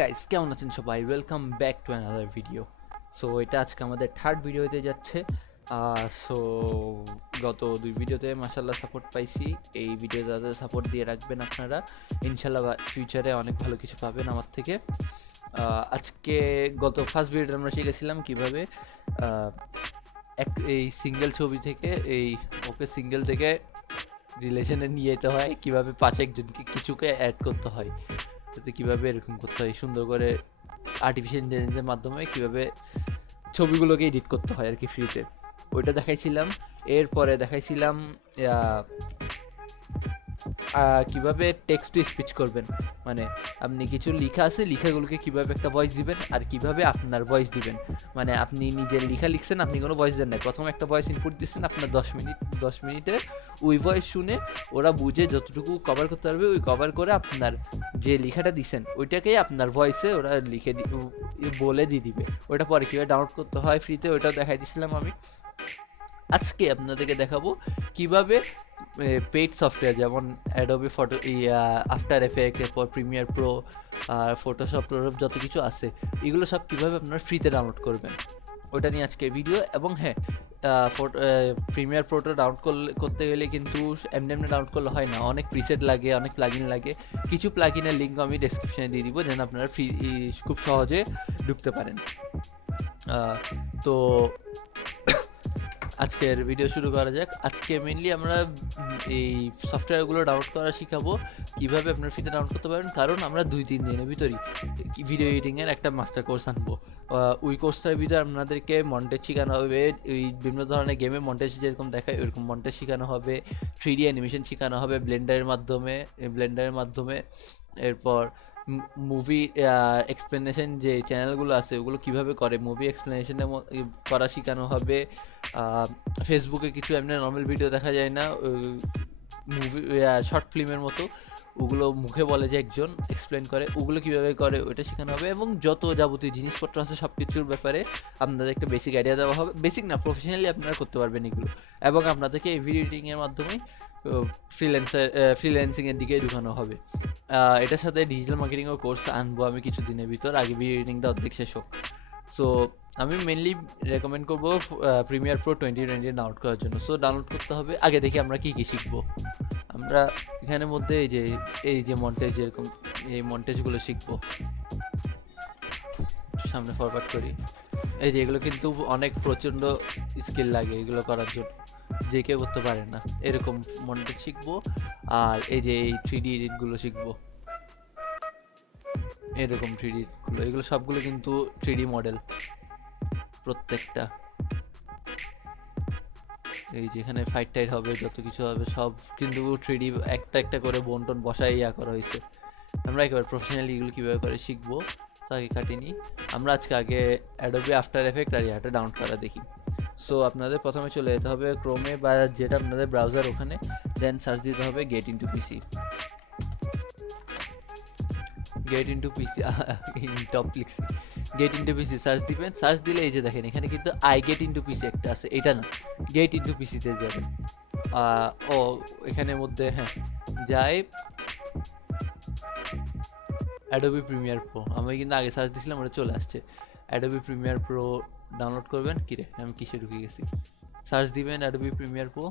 Guys, কেমন আছেন সবাই? Welcome back to another video. So এটা আজকে আমাদের থার্ড ভিডিও হতে যাচ্ছে। সো গত দুই ভিডিওতে মাশাল্লাহ সাপোর্ট পাইছি। এই ভিডিও যাদের সাপোর্ট দিয়ে রাখবেন আপনারা, ইনশাল্লাহ ফিউচারে অনেক ভালো কিছু পাবেন আমার থেকে। আজকে গত ফার্স্ট ভিডিওতে আমরা শিখেছিলাম কীভাবে এই সিঙ্গেল ছবি থেকে সিঙ্গেল থেকে রিলেশনে নিয়ে যেতে হয়, কীভাবে পাশে একজনকে কিছুকে অ্যাড করতে হয়, তাতে কীভাবে এরকম করতে হয়, সুন্দর করে আর্টিফিশিয়াল ইন্টেলিজেন্সের মাধ্যমে কীভাবে ছবিগুলোকে এডিট করতে হয় আর কি ফ্রিতে, ওইটা দেখাইছিলাম। এরপরে দেখাইছিলাম কিভাবে টেক্সট টু স্পিচ করবেন, মানে আপনি কিছু লেখা আছে, লেখাগুলোকে কিভাবে একটা ভয়েস দিবেন আর কিভাবে আপনার ভয়েস দিবেন। মানে আপনি নিজের লেখা লিখছেন, আপনি কোনো ভয়েস দেন না, প্রথম একটা ভয়েস ইনপুট দিচ্ছেন, আপনার 10 মিনিটে ওই ভয়েস শুনে ওরা বুঝে যতটুকু কভার করতে পারবে ওই কভার করে আপনার যে লেখাটা দিচ্ছেন ওইটাকেই আপনার ভয়েসে ওরা লিখে বলে দিয়ে দিবে। ওটা পরে কীভাবে ডাউনলোড করতে হয় ফ্রিতে, ওইটাও দেখাই দিয়েছিলাম আমি। আজকে আপনাদেরকে দেখাবো কিভাবে পেইড সফটওয়্যার যেমন অ্যাডোবি ফটো, আফটার এফেক্ট, এরপর প্রিমিয়ার প্রো আর ফটোশপ যত কিছু আছে এগুলো সব কীভাবে আপনারা ফ্রিতে ডাউনলোড করবেন ওটা নিয়ে আজকের ভিডিও। এবং হ্যাঁ, প্রিমিয়ার প্রোটা ডাউনলোড করতে গেলে কিন্তু এমনি ডাউনলোড করলে হয় না, অনেক প্রিসেট লাগে, অনেক প্লাগইন লাগে। কিছু প্লাগইনের লিঙ্ক আমি ডেসক্রিপশনে দিয়ে দিব যেন আপনারা খুব সহজে ঢুকতে পারেন। তো আজকের ভিডিও শুরু করা যাক। আজকে মেনলি আমরা এই সফটওয়্যারগুলো ডাউনলোড করা শিখাবো, কীভাবে আপনার ফ্রিতে ডাউনলোড করতে পারেন। কারণ আমরা 2-3 দিনের ভিতরেই ভিডিও এডিটিংয়ের একটা মাস্টার কোর্স আনবো। ওই কোর্সটার ভিতরে আপনাদেরকে মন্টেজ শেখানো হবে, ওই বিভিন্ন ধরনের গেমে মন্টেজ যেরকম দেখায় ওইরকম মন্টেজ শেখানো হবে, 3D অ্যানিমেশন শেখানো হবে ব্লেন্ডারের মাধ্যমে। এরপর মুভি এক্সপ্লেনেশন যে চ্যানেলগুলো আছে ওগুলো কীভাবে করে মুভি এক্সপ্লেনেশনে করা শেখানো হবে। ফেসবুকে কিছু এমনি নর্মাল ভিডিও দেখা যায় না, মুভি শর্ট ফিল্মের মতো, ওগুলো মুখে বলে যে একজন এক্সপ্লেন করে, ওগুলো কীভাবে করে ওইটা শেখানো হবে। এবং যত যাবতীয় জিনিসপত্র আছে সব কিছুর ব্যাপারে আপনাদের একটা বেসিক আইডিয়া দেওয়া হবে। বেসিক না, প্রফেশনালি আপনারা করতে পারবেন এগুলো। এবং আপনাদেরকে এই ভিডিও এডিটিংয়ের মাধ্যমে ফ্রিল্যান্সিংয়ের দিকে ঢুকানো হবে। এটার সাথে ডিজিটাল মার্কেটিংও কোর্স আনবো আমি কিছুদিনের ভিতর, আগে ভিডিও এডিটিংটা অর্ধেক শেষ হোক। সো আমি মেনলি রেকমেন্ড করবো প্রিমিয়ার প্রো 2020 ডাউনলোড করার জন্য। সো ডাউনলোড করতে হবে। আগে দেখি আমরা কী কী শিখবো। আমরা এখানের মধ্যে এই যে মন্টেজ, এরকম এই মন্টেজগুলো শিখবো। সামনে ফরওয়ার্ড করি। এই যে এগুলো কিন্তু অনেক প্রচণ্ড স্কিল লাগে এগুলো করার জন্য, যে কেউ করতে পারে না। এরকম মন্টেজ শিখবো। আর এই যে এই 3D এডিটগুলো শিখবো, এরকম 3D এডিটগুলো, এগুলো সবগুলো কিন্তু 3D মডেল প্রত্যেকটা। এই যেখানে ফাইট টাইট হবে, যত কিছু হবে সব কিন্তু 3D একটা একটা করে বোন বসাই করা হয়েছে। আমরা একেবারে প্রফেশনালি এগুলো কীভাবে করে শিখবো। আগে কাটিনি আমরা আগে অ্যাডোবি আফটার এফেক্ট আর ইয়াটা ডাউনলোড করা দেখি। সো আপনাদের প্রথমে চলে যেতে হবে ক্রোমে বা যেটা আপনাদের ব্রাউজার, ওখানে দেন সার্চ দিতে হবে গেট ইনটু পিসি। গেট ইনটু পিসি সার্চ দিবেন। সার্চ দিলে এই যে দেখেন এখানে কিন্তু গেট ইনটু পিসি একটা আছে, এটা না, গেট ইনটু পিসিতে যাবেন। এখানের মধ্যে হ্যাঁ যাই অ্যাডোবি প্রিমিয়ার প্রো, আমি কিন্তু আগে সার্চ দিয়েছিলাম, ওটা চলে আসছে। অ্যাডোবি প্রিমিয়ার প্রো ডাউনলোড করবেন। কিরে আমি কিসে ঢুকে গেছি, সার্চ দিবেন অ্যাডোবি প্রিমিয়ার প্রো।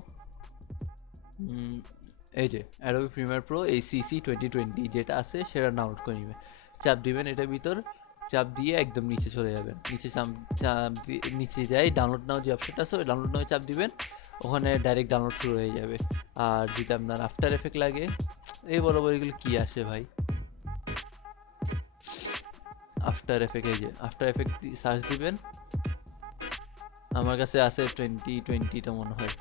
এই যে অ্যাডোবি প্রিমিয়ার প্রো এই CC 2020 যেটা আছে সেটা ডাউনলোড করে নেবেন। চাপ দিবেন এটার ভিতর, চাপ দিয়ে একদম নিচে চলে যাবেন। নিচে যাই ডাউনলোড নাও যে অপশনটা আছে ওই ডাউনলোড নাও চাপ দিবেন, ওখানে ডাইরেক্ট ডাউনলোড শুরু হয়ে যাবে। আর যদি আপনার আফটার এফেক্ট লাগে, এই বরাবর এগুলো কী আসে ভাই, আফটার এফেক্ট, এই যে আফটার এফেক্ট সার্চ দিবেন। আমার কাছে আছে 2020টা মনে হয়,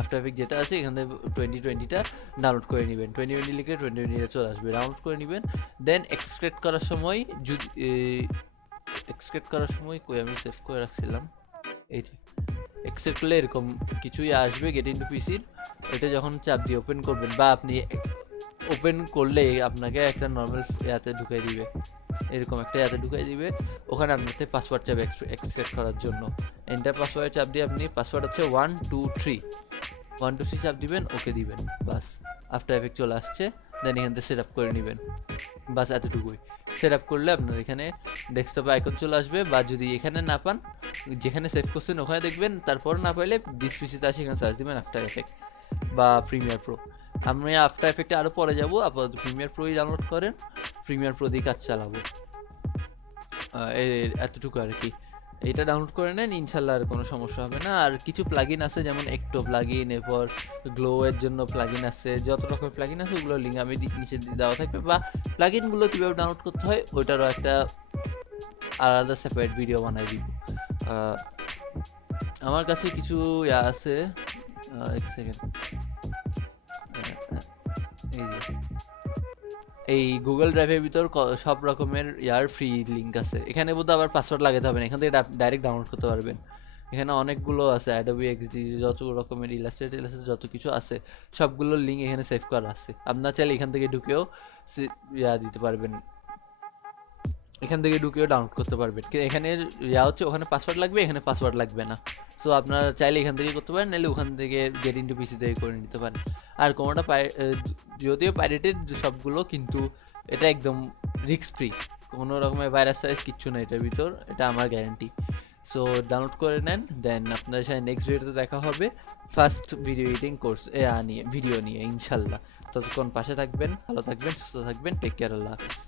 আফটার এফেক্ট যেটা আছে এখান থেকে 2020টা ডাউনলোড করে নেবেন। 2020 লিখে 2020টা চলে আসবে, ডাউনলোড করে নেবেন। দেন এক্সট্রাক্ট করার সময় কই আমি সেভ করে রাখছিলাম, এই যে এক্সট্রাক্ট করলে এরকম কিছুই আসবে গেট ইনটু পিসির। এটা যখন চাপ দিয়ে ওপেন করবেন বা আপনি ওপেন করলে আপনাকে একটা নর্মাল ইয়াতে ঢুকাই দিবে, এরকম একটা ইয়াতে ঢুকাই দিবে। ওখানে আপনাকে পাসওয়ার্ড চাপ এক্সট্রাক্ট করার জন্য এন্টার পাসওয়ার্ড চাপ দিয়ে আপনি পাসওয়ার্ড হচ্ছে 123 চাপ দিবেন, ওকে দিবেন, বাস আফটার এফেক্ট চলে আসছে। দেন এখান থেকে সেট আপ করে নেবেন, বাস এতটুকুই। সেট আপ করলে আপনার এখানে ডেস্কটপে আইকন চলে আসবে, বা যদি এখানে না পান যেখানে সেভ করছেন ওখানে দেখবেন, তারপর না পাইলে দিস পিসিতে আসে এখানে সার্চ দিবেন আফটার এফেক্ট বা প্রিমিয়ার প্রো। আমি আফটার এফেক্টে আরও পরে যাবো, আপাতত প্রিমিয়ার প্রোই ডাউনলোড করেন, প্রিমিয়ার প্রো দিয়ে কাজ চালাবো। এতটুকু আর কি, এটা ডাউনলোড করে নেন, ইনশাল্লাহ আর কোনো সমস্যা হবে না। আর কিছু প্লাগইন আছে যেমন একটো প্লাগইন, এরপর গ্লো এর জন্য প্লাগইন আছে, যত রকমের প্লাগইন আছে ওগুলোর লিঙ্ক আমি নিচে দেওয়া থাকবে, বা প্লাগইনগুলো কীভাবে ডাউনলোড করতে হয় ওইটারও একটা আলাদা সেপারেট ভিডিও বানাই দিব। আমার কাছে কিছু ইয়া আছে, এক সেকেন্ড, এই গুগল ড্রাইভের ভিতর সব রকমের ইয়ার ফ্রি লিঙ্ক আছে, এখানে বোধহয় আবার পাসওয়ার্ড লাগাতে হবে না, এখান থেকে ডাইরেক্ট ডাউনলোড করতে পারবেন। এখানে অনেকগুলো আছে, অ্যাডোবি এক্সডি যত রকমের ইলাস্ট্রেটর যত কিছু আছে সবগুলোর লিঙ্ক এখানে সেভ করা আছে। আপনার চাইলে এখান থেকে ঢুকেও ইয়া দিতে পারবেন, এখান থেকে ঢুকেও ডাউনলোড করতে পারবেন। এখানে ইয়া হচ্ছে ওখানে পাসওয়ার্ড লাগবে, এখানে পাসওয়ার্ড লাগবে না। সো আপনারা চাইলে এখান থেকে করতে পারেন, নাহলে ওখান থেকে গেট ইনটু পিসি থেকে করে নিতে পারেন। আর কোনোটা যদিও পাইরেটেড সবগুলো, কিন্তু এটা একদম রিস্ক ফ্রি, কোনো রকমের ভাইরাস টাইরাস কিচ্ছু না এটার ভিতর, এটা আমার গ্যারান্টি। সো ডাউনলোড করে নেন, দেন আপনার সাথে নেক্সট ভিডিওতে দেখা হবে ফার্স্ট ভিডিও এডিটিং কোর্স নিয়ে, ভিডিও নিয়ে ইনশাল্লাহ। ততক্ষণ পাশে থাকবেন, ভালো থাকবেন, সুস্থ থাকবেন, টেক কেয়ার, আল্লাহ হাফেজ।